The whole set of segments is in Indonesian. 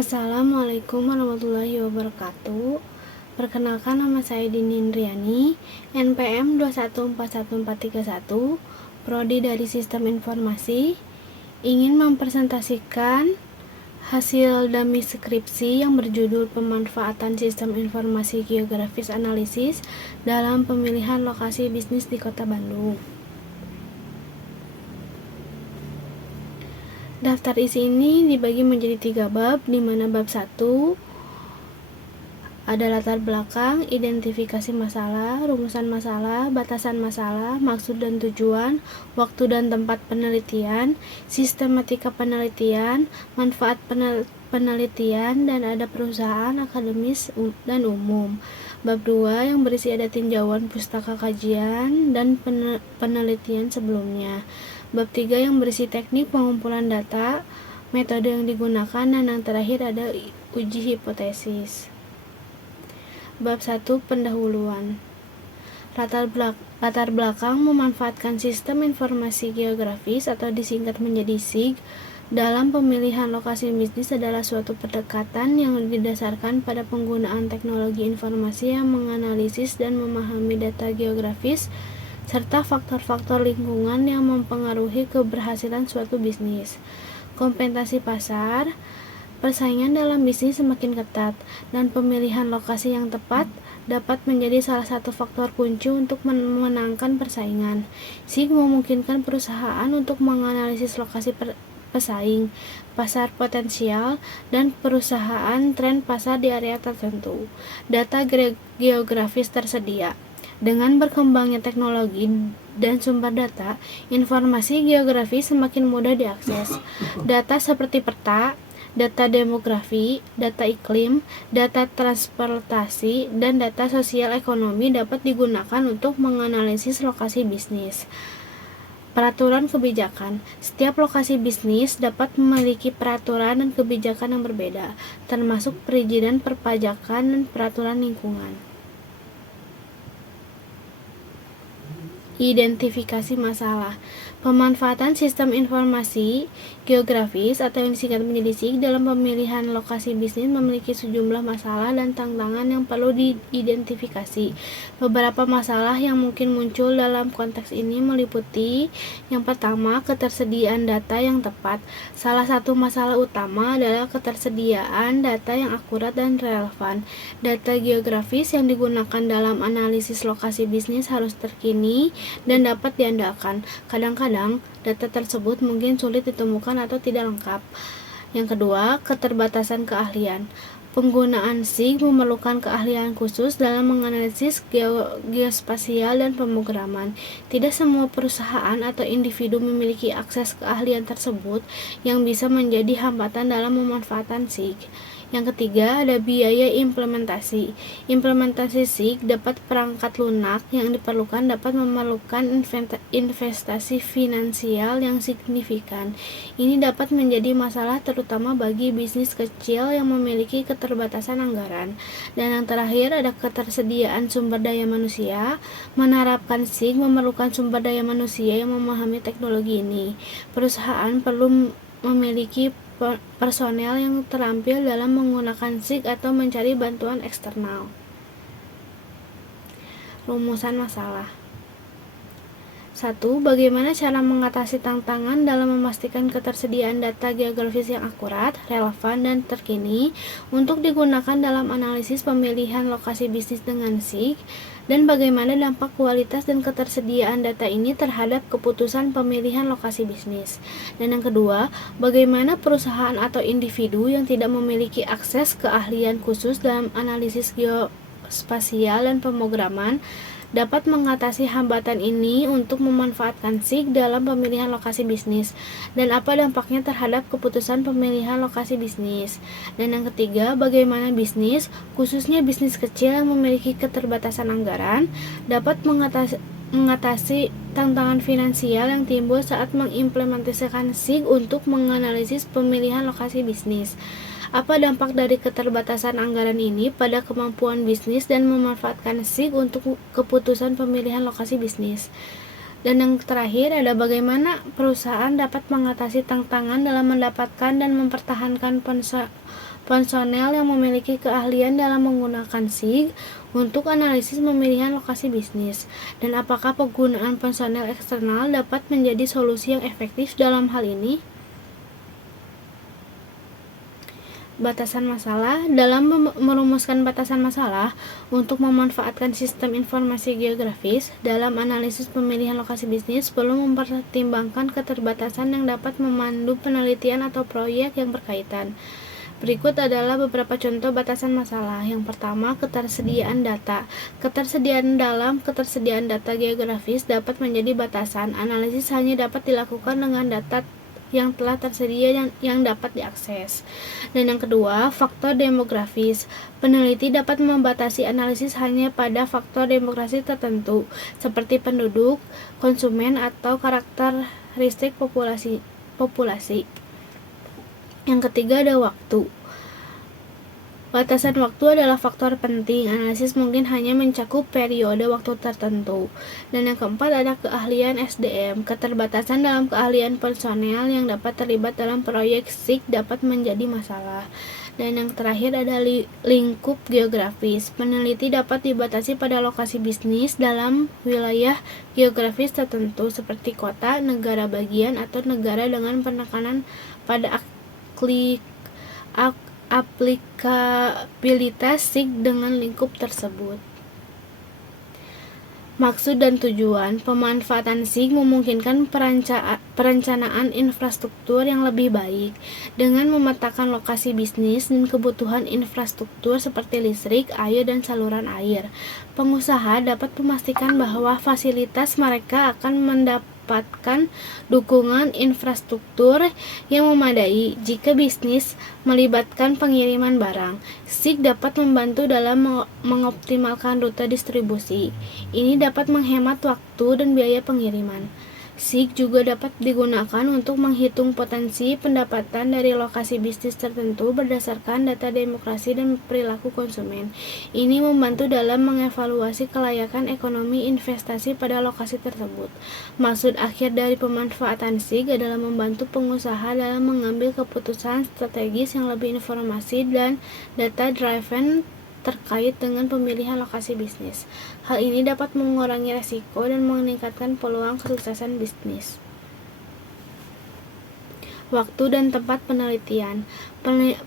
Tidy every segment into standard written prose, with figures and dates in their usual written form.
Assalamualaikum warahmatullahi wabarakatuh. Perkenalkan, nama saya Dini Indriani, NPM 2141431, Prodi dari Sistem Informasi. Ingin mempresentasikan hasil dummy skripsi yang berjudul Pemanfaatan Sistem Informasi Geografis Analisis dalam Pemilihan Lokasi Bisnis di Kota Bandung. Daftar isi ini dibagi menjadi 3 bab, di mana bab 1 ada latar belakang, identifikasi masalah, rumusan masalah, batasan masalah, maksud dan tujuan, waktu dan tempat penelitian, sistematika penelitian, manfaat penelitian, dan ada perusahaan, akademis, dan umum. Bab 2 yang berisi ada tinjauan pustaka kajian dan penelitian sebelumnya. Bab 3 yang berisi teknik pengumpulan data, metode yang digunakan, dan yang terakhir ada uji hipotesis. Bab 1 pendahuluan. Latar belakang memanfaatkan sistem informasi geografis atau disingkat menjadi SIG dalam pemilihan lokasi bisnis adalah suatu pendekatan yang didasarkan pada penggunaan teknologi informasi yang menganalisis dan memahami data geografis serta faktor-faktor lingkungan yang mempengaruhi keberhasilan suatu bisnis. Kompetisi pasar, persaingan dalam bisnis semakin ketat, dan pemilihan lokasi yang tepat dapat menjadi salah satu faktor kunci untuk memenangkan persaingan. SIG memungkinkan perusahaan untuk menganalisis lokasi pesaing, pasar potensial, dan perusahaan tren pasar di area tertentu. Data geografis tersedia. Dengan berkembangnya teknologi dan sumber data, informasi geografi semakin mudah diakses. Data seperti peta, data demografi, data iklim, data transportasi, dan data sosial ekonomi dapat digunakan untuk menganalisis lokasi bisnis. Peraturan kebijakan. Setiap lokasi bisnis dapat memiliki peraturan dan kebijakan yang berbeda, termasuk perizinan perpajakan dan peraturan lingkungan. Identifikasi masalah. Pemanfaatan sistem informasi geografis atau yang disingkat menjadi SIG dalam pemilihan lokasi bisnis memiliki sejumlah masalah dan tantangan yang perlu diidentifikasi. Beberapa masalah yang mungkin muncul dalam konteks ini meliputi: yang pertama, ketersediaan data yang tepat. Salah satu masalah utama adalah ketersediaan data yang akurat dan relevan. Data geografis yang digunakan dalam analisis lokasi bisnis harus terkini dan dapat diandalkan. Kadang-kadang data tersebut mungkin sulit ditemukan atau tidak lengkap. Yang kedua, keterbatasan keahlian. Penggunaan SIG memerlukan keahlian khusus dalam menganalisis geospasial dan pemrograman. Tidak semua perusahaan atau individu memiliki akses keahlian tersebut yang bisa menjadi hambatan dalam memanfaatkan SIG. Yang ketiga, ada biaya implementasi. Implementasi SIG dapat perangkat lunak yang diperlukan dapat memerlukan investasi finansial yang signifikan. Ini dapat menjadi masalah terutama bagi bisnis kecil yang memiliki keterbatasan anggaran. Dan yang terakhir, ada ketersediaan sumber daya manusia. Menerapkan SIG memerlukan sumber daya manusia yang memahami teknologi ini. Perusahaan perlu memiliki personel yang terampil dalam menggunakan SIG atau mencari bantuan eksternal. Rumusan masalah. 1. Bagaimana cara mengatasi tantangan dalam memastikan ketersediaan data geografis yang akurat, relevan, dan terkini untuk digunakan dalam analisis pemilihan lokasi bisnis dengan SIG, dan bagaimana dampak kualitas dan ketersediaan data ini terhadap keputusan pemilihan lokasi bisnis. Dan yang kedua, bagaimana perusahaan atau individu yang tidak memiliki akses keahlian khusus dalam analisis geospasial dan pemrograman dapat mengatasi hambatan ini untuk memanfaatkan SIG dalam pemilihan lokasi bisnis, dan apa dampaknya terhadap keputusan pemilihan lokasi bisnis. Dan yang ketiga, bagaimana bisnis, khususnya bisnis kecil yang memiliki keterbatasan anggaran, dapat mengatasi tantangan finansial yang timbul saat mengimplementasikan SIG untuk menganalisis pemilihan lokasi bisnis. Apa dampak dari keterbatasan anggaran ini pada kemampuan bisnis dan memanfaatkan SIG untuk keputusan pemilihan lokasi bisnis? Dan yang terakhir ada bagaimana perusahaan dapat mengatasi tantangan dalam mendapatkan dan mempertahankan personel yang memiliki keahlian dalam menggunakan SIG untuk analisis pemilihan lokasi bisnis, dan apakah penggunaan personel eksternal dapat menjadi solusi yang efektif dalam hal ini. Batasan masalah. Dalam merumuskan batasan masalah untuk memanfaatkan sistem informasi geografis dalam analisis pemilihan lokasi bisnis perlu mempertimbangkan keterbatasan yang dapat memandu penelitian atau proyek yang berkaitan. Berikut adalah beberapa contoh batasan masalah. Yang pertama, ketersediaan data. Ketersediaan data geografis dapat menjadi batasan. Analisis hanya dapat dilakukan dengan data yang telah tersedia yang dapat diakses. Dan yang kedua, faktor demografis. Peneliti dapat membatasi analisis hanya pada faktor demografi tertentu, seperti penduduk, konsumen, atau karakteristik populasi. Yang ketiga ada waktu. Batasan waktu adalah faktor penting. Analisis mungkin hanya mencakup periode waktu tertentu. Dan yang keempat ada keahlian SDM. Keterbatasan dalam keahlian personel yang dapat terlibat dalam proyek SIG dapat menjadi masalah. Dan yang terakhir ada lingkup geografis. Peneliti dapat dibatasi pada lokasi bisnis dalam wilayah geografis tertentu seperti kota, negara bagian, atau negara dengan penekanan pada aplikabilitas SIG dengan lingkup tersebut. Maksud dan tujuan. Pemanfaatan SIG memungkinkan perencanaan infrastruktur yang lebih baik dengan memetakan lokasi bisnis dan kebutuhan infrastruktur seperti listrik, air, dan saluran air. Pengusaha dapat memastikan bahwa fasilitas mereka akan mendapatkan dukungan infrastruktur yang memadai. Jika bisnis melibatkan pengiriman barang, SIG dapat membantu dalam mengoptimalkan rute distribusi. Ini dapat menghemat waktu dan biaya pengiriman. SIG juga dapat digunakan untuk menghitung potensi pendapatan dari lokasi bisnis tertentu berdasarkan data demografi dan perilaku konsumen. Ini membantu dalam mengevaluasi kelayakan ekonomi investasi pada lokasi tersebut. Maksud akhir dari pemanfaatan SIG adalah membantu pengusaha dalam mengambil keputusan strategis yang lebih informasi dan data-driven terkait dengan pemilihan lokasi bisnis. Hal ini dapat mengurangi risiko dan meningkatkan peluang kesuksesan bisnis. Waktu dan tempat penelitian.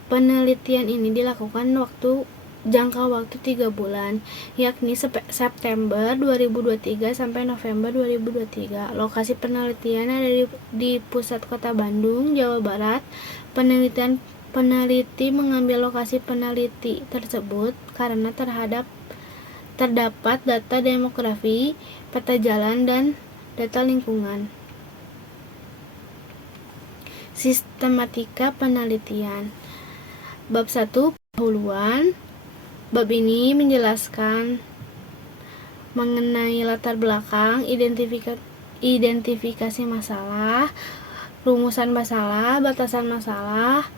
Penelitian ini dilakukan jangka waktu 3 bulan, yakni September 2023 sampai November 2023. Lokasi penelitian ada di pusat kota Bandung, Jawa Barat. Peneliti mengambil lokasi peneliti tersebut karena terdapat data demografi, peta jalan, dan data lingkungan. Sistematika penelitian. Bab 1, pendahuluan. Bab ini menjelaskan mengenai latar belakang, identifikasi masalah, rumusan masalah, batasan masalah,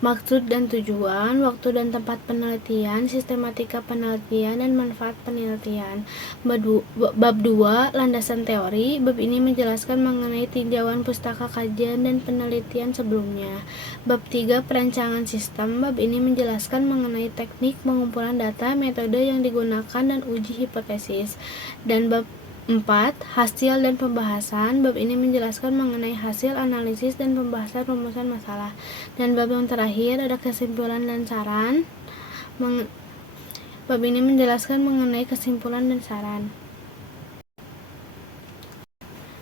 maksud dan tujuan, waktu dan tempat penelitian, sistematika penelitian, dan manfaat penelitian. Bab 2, landasan teori. Bab ini menjelaskan mengenai tinjauan pustaka kajian dan penelitian sebelumnya. Bab 3, perancangan sistem. Bab ini menjelaskan mengenai teknik pengumpulan data, metode yang digunakan, dan uji hipotesis. Dan bab 4, hasil dan pembahasan. Bab ini menjelaskan mengenai hasil analisis dan pembahasan rumusan masalah. Dan bab yang terakhir ada kesimpulan dan saran. Bab ini menjelaskan mengenai kesimpulan dan saran.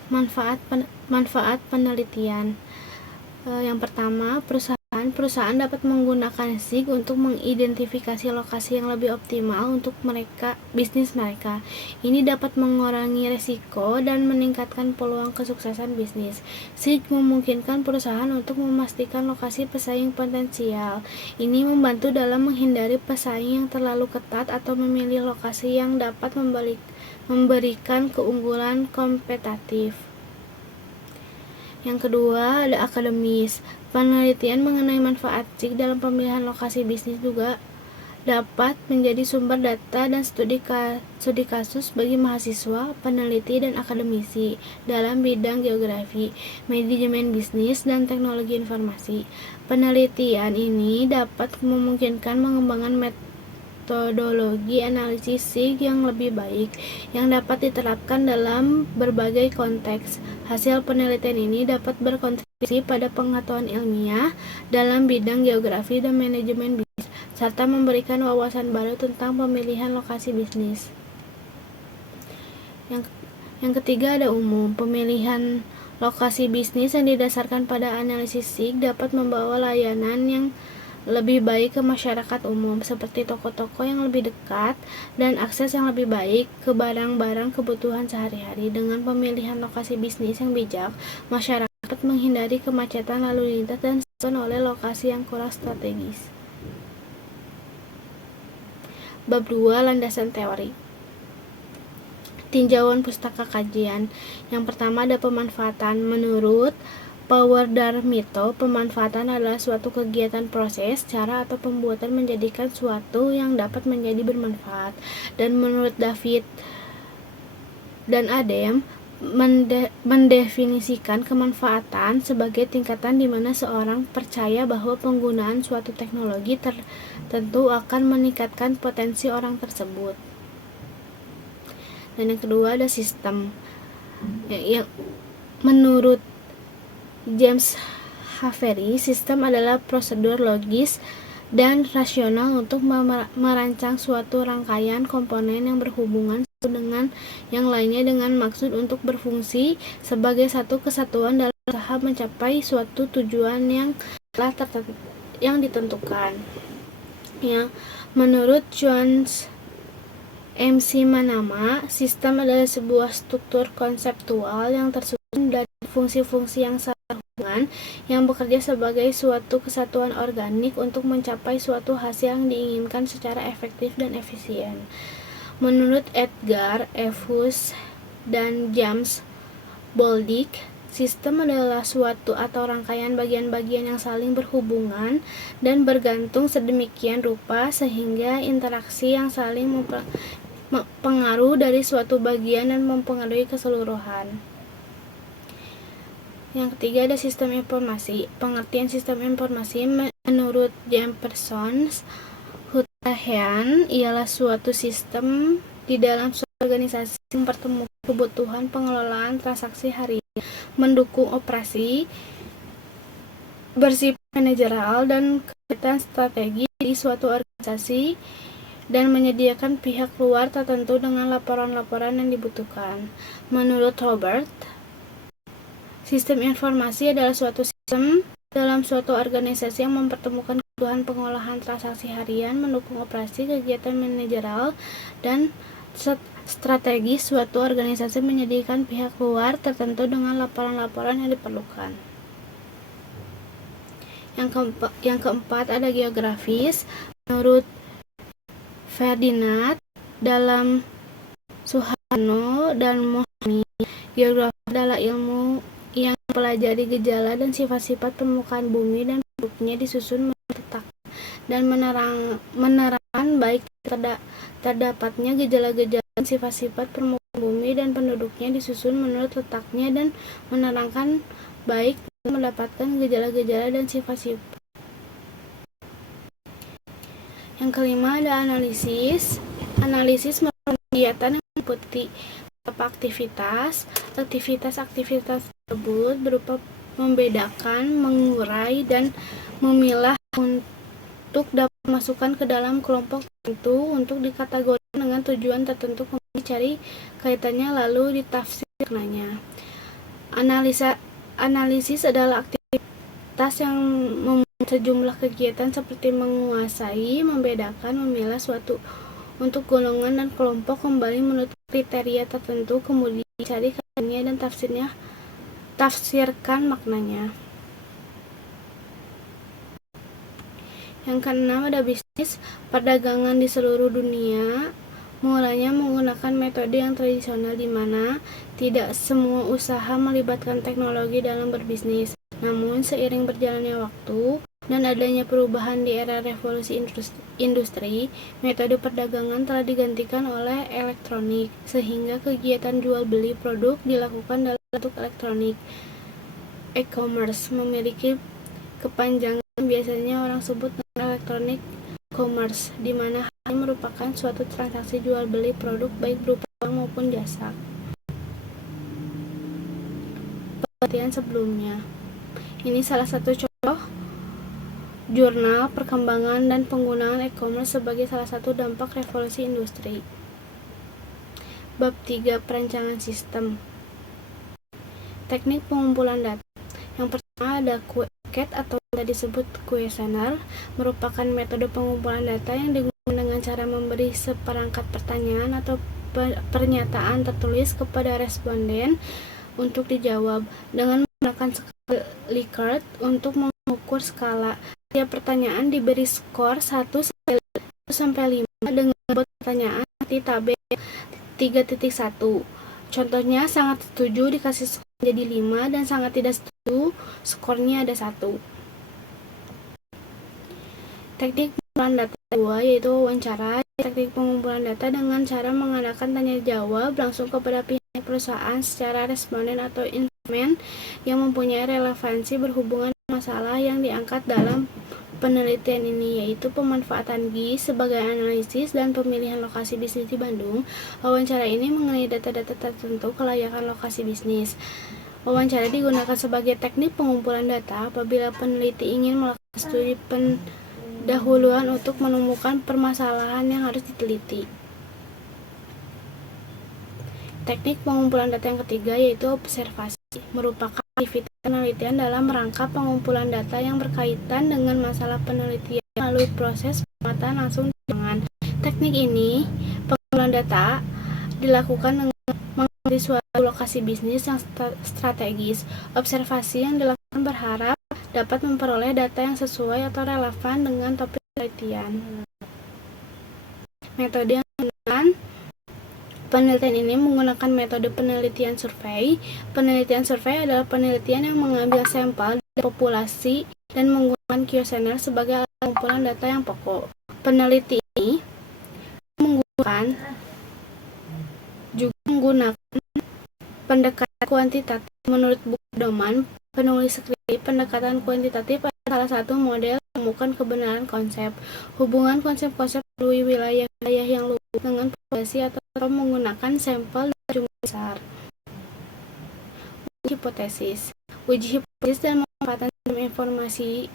Manfaat penelitian. Yang pertama, perusahaan dapat menggunakan SIG untuk mengidentifikasi lokasi yang lebih optimal untuk bisnis mereka. Ini dapat mengurangi risiko dan meningkatkan peluang kesuksesan bisnis. SIG memungkinkan perusahaan untuk memastikan lokasi pesaing potensial. Ini membantu dalam menghindari pesaing yang terlalu ketat atau memilih lokasi yang dapat memberikan keunggulan kompetitif. Yang kedua ada akademis. Penelitian mengenai manfaat SIG dalam pemilihan lokasi bisnis juga dapat menjadi sumber data dan studi kasus bagi mahasiswa, peneliti, dan akademisi dalam bidang geografi, manajemen bisnis, dan teknologi informasi. Penelitian ini dapat memungkinkan mengembangkan metodologi analisis SIG yang lebih baik, yang dapat diterapkan dalam berbagai konteks. Hasil penelitian ini dapat berkontribusi pada pengetahuan ilmiah dalam bidang geografi dan manajemen bisnis, serta memberikan wawasan baru tentang pemilihan lokasi bisnis. Yang ketiga ada umum. Pemilihan lokasi bisnis yang didasarkan pada analisis SIG dapat membawa layanan yang lebih baik ke masyarakat umum, seperti toko-toko yang lebih dekat dan akses yang lebih baik ke barang-barang kebutuhan sehari-hari. Dengan pemilihan lokasi bisnis yang bijak, masyarakat dapat menghindari kemacetan lalu lintas dan disebabkan oleh lokasi yang kurang strategis. Bab 2. Landasan teori. Tinjauan pustaka kajian. Yang pertama ada pemanfaatan. Menurut Power-Darmito, pemanfaatan adalah suatu kegiatan, proses, cara, atau pembuatan menjadikan suatu yang dapat menjadi bermanfaat. Dan menurut David dan Adem, mendefinisikan kemanfaatan sebagai tingkatan di mana seorang percaya bahwa penggunaan suatu teknologi tertentu akan meningkatkan potensi orang tersebut. Dan yang kedua ada sistem. Yang menurut James Havery, sistem adalah prosedur logis dan rasional untuk merancang suatu rangkaian komponen yang berhubungan satu dengan yang lainnya dengan maksud untuk berfungsi sebagai satu kesatuan dalam usaha mencapai suatu tujuan yang telah ditentukan. Ya, menurut Jones MC Manama, sistem adalah sebuah struktur konseptual yang tersusun dari fungsi-fungsi yang hubungan yang bekerja sebagai suatu kesatuan organik untuk mencapai suatu hasil yang diinginkan secara efektif dan efisien. Menurut Edgar F. Hus dan James Boldick, sistem adalah suatu atau rangkaian bagian-bagian yang saling berhubungan dan bergantung sedemikian rupa sehingga interaksi yang saling mempengaruhi dari suatu bagian dan mempengaruhi keseluruhan. Yang ketiga ada sistem informasi. Pengertian sistem informasi menurut Jefferson Hutahean ialah suatu sistem di dalam suatu organisasi yang mempertemukan kebutuhan pengelolaan transaksi harian, mendukung operasi bersifat manajerial dan kegiatan strategi di suatu organisasi, dan menyediakan pihak luar tertentu dengan laporan-laporan yang dibutuhkan. Menurut Robert, sistem informasi adalah suatu sistem dalam suatu organisasi yang mempertemukan kebutuhan pengolahan transaksi harian, mendukung operasi, kegiatan manajerial, dan strategi suatu organisasi, menyediakan pihak luar tertentu dengan laporan-laporan yang diperlukan. Yang keempat ada geografis. Menurut Ferdinand dalam Suharno dan Mohani, geografi adalah ilmu yang mempelajari gejala dan sifat-sifat permukaan bumi dan penduduknya disusun menurut letak dan menerangkan baik terdapatnya gejala-gejala dan sifat-sifat permukaan bumi dan penduduknya disusun menurut letaknya dan menerangkan baik mendapatkan gejala-gejala dan sifat-sifat. Yang kelima ada analisis. Analisis merupakan kegiatan yang meliputi beberapa aktivitas tersebut berupa membedakan, mengurai, dan memilah untuk dapat dimasukkan ke dalam kelompok tertentu untuk dikategorikan dengan tujuan tertentu, kemudian dicari kaitannya lalu ditafsir maknanya. Analisis adalah aktivitas yang membuat sejumlah kegiatan seperti menguasai, membedakan, memilah suatu untuk golongan dan kelompok kembali menurut kriteria tertentu, kemudian dicari kaitannya dan tafsirkan maknanya. Yang keenam ada bisnis. Perdagangan di seluruh dunia mulanya menggunakan metode yang tradisional di mana tidak semua usaha melibatkan teknologi dalam berbisnis. Namun seiring berjalannya waktu, dan adanya perubahan di era revolusi industri, metode perdagangan telah digantikan oleh elektronik, sehingga kegiatan jual beli produk dilakukan dalam bentuk elektronik. E-commerce memiliki kepanjangan biasanya orang sebut dengan electronic commerce, di mana hal ini merupakan suatu transaksi jual beli produk baik berupa uang maupun jasa. Penelitian sebelumnya. Ini salah satu contoh jurnal perkembangan dan penggunaan e-commerce sebagai salah satu dampak revolusi industri. Bab 3 Perancangan Sistem. Teknik pengumpulan data. Yang pertama ada QCAD atau tadi disebut questionnaire, merupakan metode pengumpulan data yang digunakan dengan cara memberi seperangkat pertanyaan atau pernyataan tertulis kepada responden untuk dijawab dengan menggunakan skala Likert untuk mengukur skala. Setiap pertanyaan diberi skor 1 sampai 5 dengan bobot pertanyaan di tabel 3.1. Contohnya, sangat setuju dikasih skor jadi 5 dan sangat tidak setuju skornya ada 1. Teknik pengumpulan data 2 yaitu wawancara. Teknik pengumpulan data dengan cara mengadakan tanya jawab langsung kepada pihak perusahaan secara responden atau informan yang mempunyai relevansi berhubungan dengan masalah yang diangkat dalam penelitian ini, yaitu pemanfaatan GIS sebagai analisis dan pemilihan lokasi bisnis di Bandung. Wawancara ini mengenai data-data tertentu kelayakan lokasi bisnis. Wawancara digunakan sebagai teknik pengumpulan data apabila peneliti ingin melakukan studi pendahuluan untuk menemukan permasalahan yang harus diteliti. Teknik pengumpulan data yang ketiga yaitu observasi, merupakan aktivitas penelitian dalam rangka pengumpulan data yang berkaitan dengan masalah penelitian melalui proses pengamatan langsung di lapangan. Teknik ini, pengumpulan data, dilakukan dengan mengamati suatu lokasi bisnis yang strategis. Observasi yang dilakukan berharap dapat memperoleh data yang sesuai atau relevan dengan topik penelitian. Metode yang digunakan penelitian ini menggunakan metode penelitian survei. Penelitian survei adalah penelitian yang mengambil sampel dari populasi dan menggunakan kuesioner sebagai alat pengumpulan data yang pokok. Peneliti ini menggunakan pendekatan kuantitatif. Menurut buku Doman, penulis skripsi, pendekatan kuantitatif adalah salah satu model menemukan kebenaran konsep. Hubungan konsep-konsep melalui wilayah-wilayah yang luas dengan populasi atau menggunakan sampel dan jumlah besar. Uji hipotesis. Uji hipotesis dan pemanfaatan sistem informasi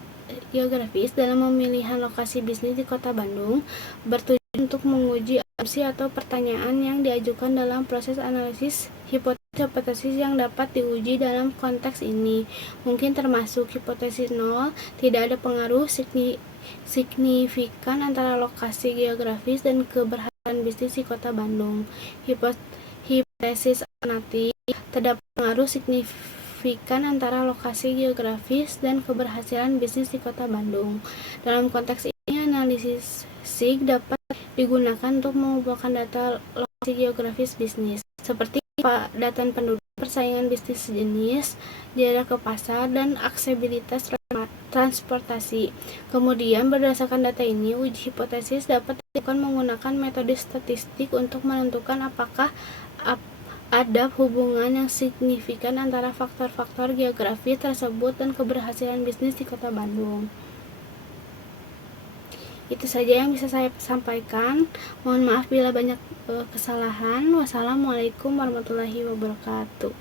geografis dalam pemilihan lokasi bisnis di Kota Bandung bertujuan untuk menguji asumsi atau pertanyaan yang diajukan dalam proses analisis hipotesis yang dapat diuji dalam konteks ini. Mungkin termasuk hipotesis 0, tidak ada pengaruh signifikan antara lokasi geografis dan keberhasilan bisnis di Kota Bandung. Hipotesis alternatif, terdapat pengaruh signifikan antara lokasi geografis dan keberhasilan bisnis di Kota Bandung. Dalam konteks ini, analisis SIG dapat digunakan untuk mengumpulkan data lokasi geografis bisnis, seperti kepadatan penduduk, persaingan bisnis sejenis, jarak ke pasar, dan aksesibilitas transportasi. Kemudian, berdasarkan data ini, uji hipotesis dapat dilakukan menggunakan metode statistik untuk menentukan apakah ada hubungan yang signifikan antara faktor-faktor geografi tersebut dan keberhasilan bisnis di Kota Bandung. Itu saja yang bisa saya sampaikan. Mohon maaf bila banyak kesalahan. Wassalamualaikum warahmatullahi wabarakatuh.